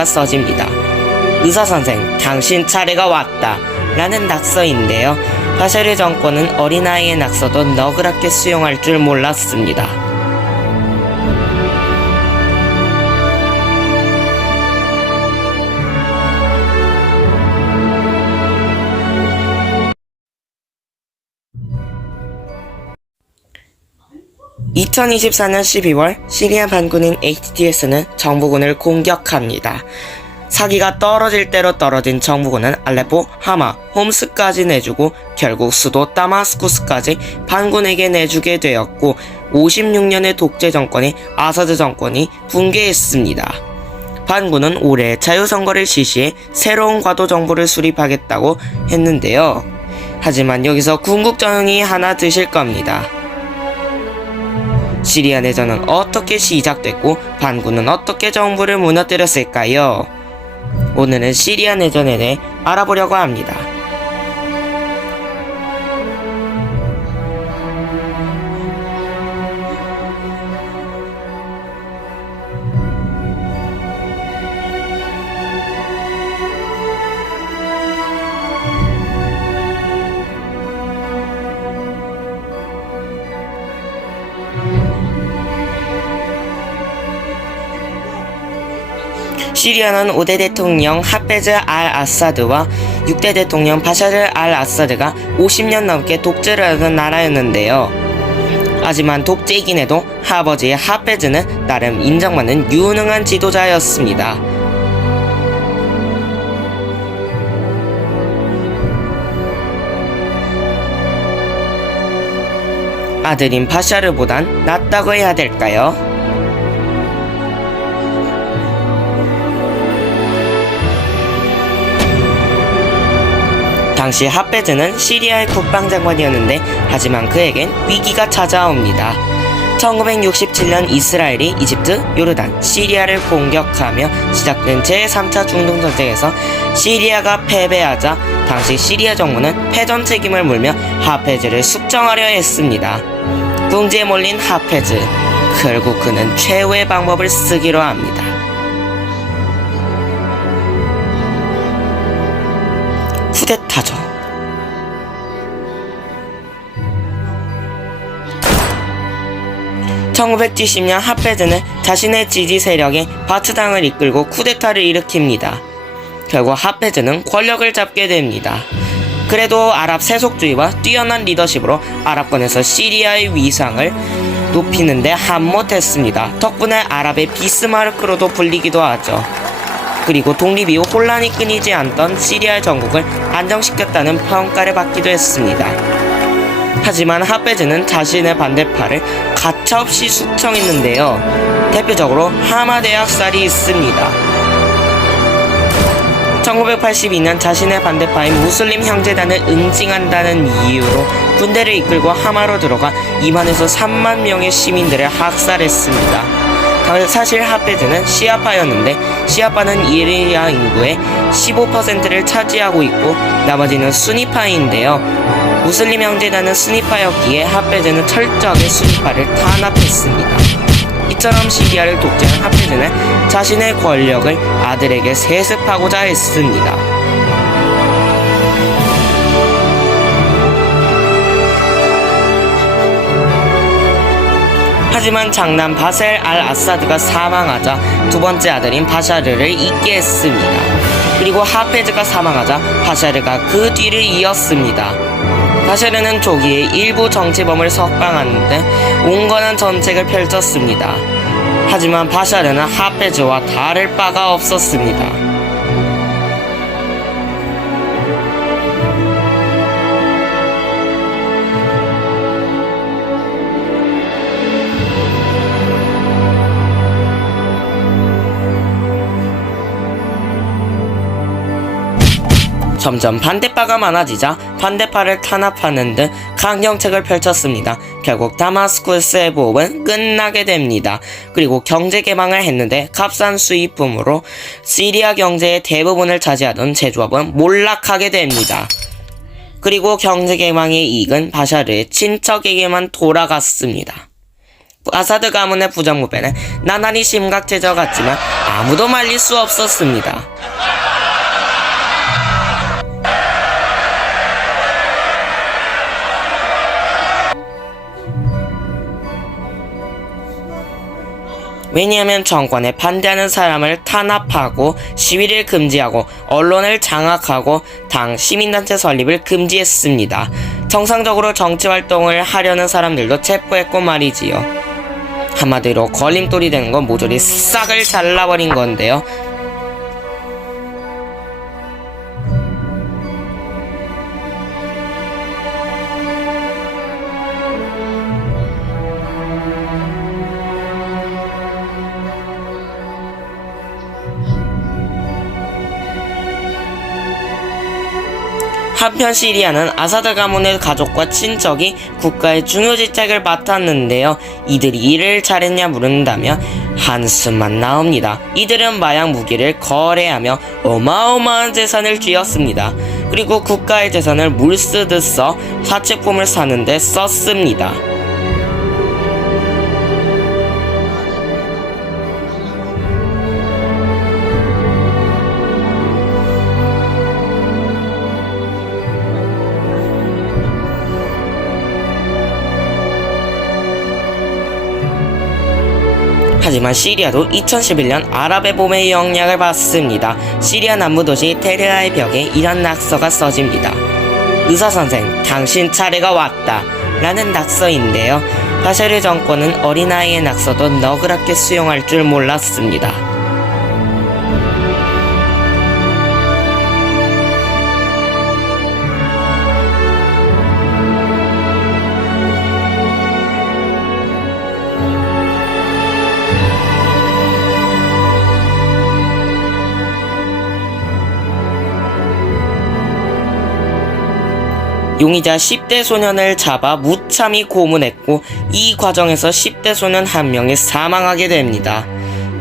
낙서가 써집니다. 의사선생, 당신 차례가 왔다 라는 낙서인데요. 바샤르 정권은 어린아이의 낙서도 너그럽게 수용할 줄 몰랐습니다. (2024년 12월) 시리아 반군인 HTS는 정부군을 공격합니다. 사기가 떨어질 대로 떨어진 정부군은 알레포, 하마, 홈스까지 내주고 결국 수도 다마스쿠스까지 반군에게 내주게 되었고 56년의 독재 정권인 아사드 정권이 붕괴했습니다. 반군은 올해 자유선거를 실시해 새로운 과도 정부를 수립하겠다고 했는데요. 하지만 여기서 궁극정이 하나 드실 겁니다. 시리아 내전은 어떻게 시작됐고 반군은 어떻게 정부를 무너뜨렸을까요? 오늘은 시리아 내전에 대해 알아보려고 합니다. 시리아는 5대 대통령 하페즈 알 아사드와 6대 대통령 바샤르 알 아사드가 50년 넘게 독재를 하던 나라였는데요. 하지만 독재이긴 해도 아버지의 하페즈는 나름 인정받는 유능한 지도자였습니다. 아들인 바샤르보단 낫다고 해야 될까요? 당시 하페즈는 시리아의 국방장관이었는데 하지만 그에겐 위기가 찾아옵니다. 1967년 이스라엘이 이집트, 요르단, 시리아를 공격하며 시작된 제3차 중동전쟁에서 시리아가 패배하자 당시 시리아 정부는 패전 책임을 물며 하페즈를 숙청하려 했습니다. 궁지에 몰린 하페즈, 결국 그는 최후의 방법을 쓰기로 합니다. 쿠데타죠. (1970년) 하페즈는 자신의 지지 세력인 바트당을 이끌고 쿠데타를 일으킵니다. 결국 하페즈는 권력을 잡게 됩니다. 그래도 아랍 세속주의와 뛰어난 리더십으로 아랍권에서 시리아의 위상을 높이는데 한몫했습니다. 덕분에 아랍의 비스마르크로도 불리기도 하죠. 그리고 독립 이후 혼란이 끊이지 않던 시리아 정국을 안정시켰다는 평가를 받기도 했습니다. 하지만 하페즈는 자신의 반대파를 가차없이 숙청했는데요. 대표적으로 하마 대학살이 있습니다. 1982년 자신의 반대파인 무슬림 형제단을 응징한다는 이유로 군대를 이끌고 하마로 들어가 2만에서 3만 명의 시민들을 학살했습니다. 사실 하페즈는 시아파였는데 시아파는 시리아 인구의 15%를 차지하고 있고 나머지는 수니파인데요. 무슬림 형제단은 수니파였기에 하페즈는 철저하게 수니파를 탄압했습니다. 이처럼 시리아를 독재한 하페즈는 자신의 권력을 아들에게 세습하고자 했습니다. 하지만 장남 바셀 알 아사드가 사망하자 두 번째 아들인 바샤르를 잇게 했습니다. 그리고 하페즈가 사망하자 바샤르가 그 뒤를 이었습니다. 바샤르는 조기에 일부 정치범을 석방하는데 온건한 정책을 펼쳤습니다. 하지만 바샤르는 하페즈와 다를 바가 없었습니다. 점점 반대파가 많아지자 반대파를 탄압하는 등 강경책을 펼쳤습니다. 결국 다마스쿠스의 보복은 끝나게 됩니다. 그리고 경제 개방을 했는데 값싼 수입품으로 시리아 경제의 대부분을 차지하던 제조업은 몰락하게 됩니다. 그리고 경제 개방의 이익은 바샤르의 친척에게만 돌아갔습니다. 아사드 가문의 부정부패는 나날이 심각해져 갔지만 아무도 말릴 수 없었습니다. 왜냐하면 정권에 반대하는 사람을 탄압하고 시위를 금지하고 언론을 장악하고 당 시민단체 설립을 금지했습니다. 정상적으로 정치활동을 하려는 사람들도 체포했고 말이지요. 한마디로 걸림돌이 되는 건 모조리 싹을 잘라버린 건데요. 한편 시리아는 아사드 가문의 가족과 친척이 국가의 중요 직책을 맡았는데요. 이들이 일을 잘했냐 물은다면 한숨만 나옵니다. 이들은 마약 무기를 거래하며 어마어마한 재산을 쥐었습니다. 그리고 국가의 재산을 물쓰듯 써 사치품을 사는데 썼습니다. 하지만 시리아도 2011년 아랍의 봄의 영향을 받습니다. 시리아 남부 도시 테르아의 벽에 이런 낙서가 써집니다. 의사선생, 당신 차례가 왔다 라는 낙서인데요. 바샤르 정권은 어린아이의 낙서도 너그럽게 수용할 줄 몰랐습니다. 용의자 10대 소년을 잡아 무참히 고문했고 이 과정에서 10대 소년 한 명이 사망하게 됩니다.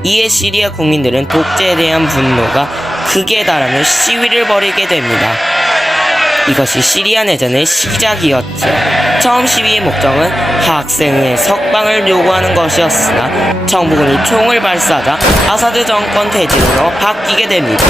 이에 시리아 국민들은 독재에 대한 분노가 극에 달하며 시위를 벌이게 됩니다. 이것이 시리아 내전의 시작이었죠. 처음 시위의 목적은 학생의 석방을 요구하는 것이었으나 정부군이 총을 발사하자 아사드 정권 퇴진으로 바뀌게 됩니다.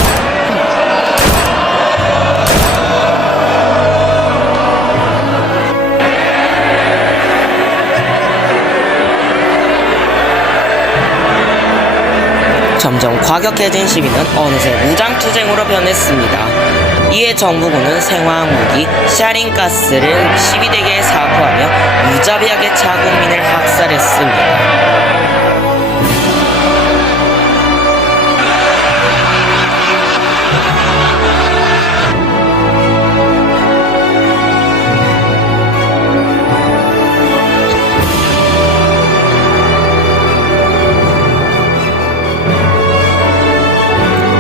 점점 과격해진 시위는 어느새 무장투쟁으로 변했습니다. 이에 정부군은 생화학무기 샤린가스를 시위대계에 사포하며 무자비하게 자국민을 학살했습니다.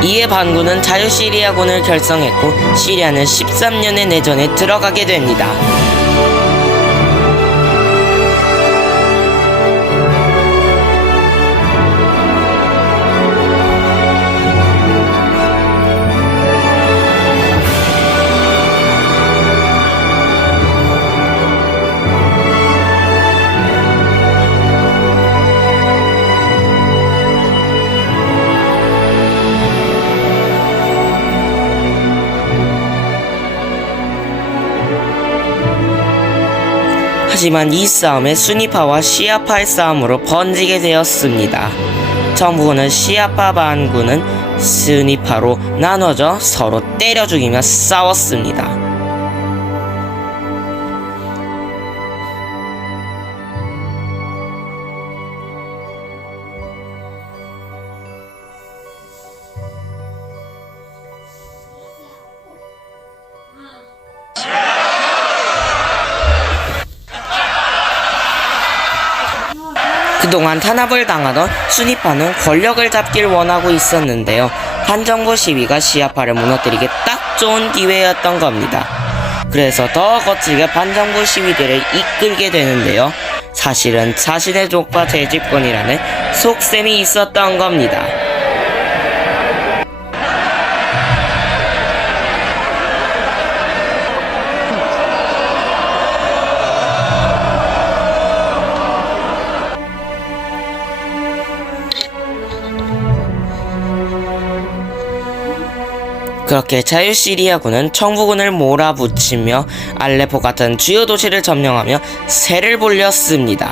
이에 반군은 자유시리아군을 결성했고 시리아는 13년의 내전에 들어가게 됩니다. 하지만 이 싸움은 수니파와 시아파의 싸움으로 번지게 되었습니다. 정부군은 시아파 반군은 스니파로 나눠져 서로 때려 죽이며 싸웠습니다. 그동안 탄압을 당하던 수니파는 권력을 잡길 원하고 있었는데요. 반정부 시위가 시아파를 무너뜨리기 딱 좋은 기회였던 겁니다. 그래서 더 거칠게 반정부 시위들을 이끌게 되는데요. 사실은 자신의 조카 재집권이라는 속셈이 있었던 겁니다. 그렇게 자유시리아군은 청부군을 몰아붙이며 알레포 같은 주요 도시를 점령하며 세를 벌렸습니다.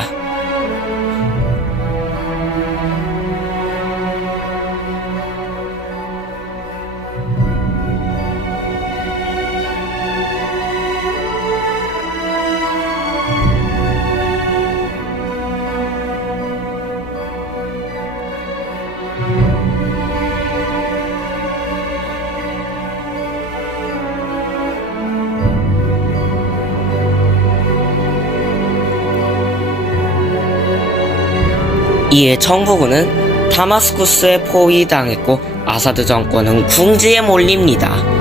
이에 청부군은 다마스쿠스에 포위당했고 아사드 정권은 궁지에 몰립니다.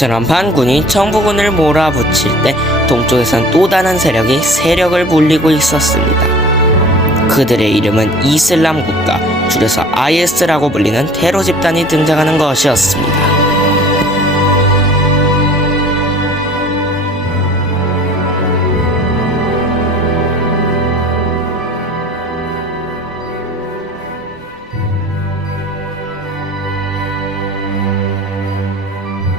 이처럼 반군이 청부군을 몰아붙일 때 동쪽에선 또 다른 세력이 세력을 물리고 있었습니다. 그들의 이름은 이슬람 국가, 줄여서 IS라고 불리는 테러 집단이 등장하는 것이었습니다.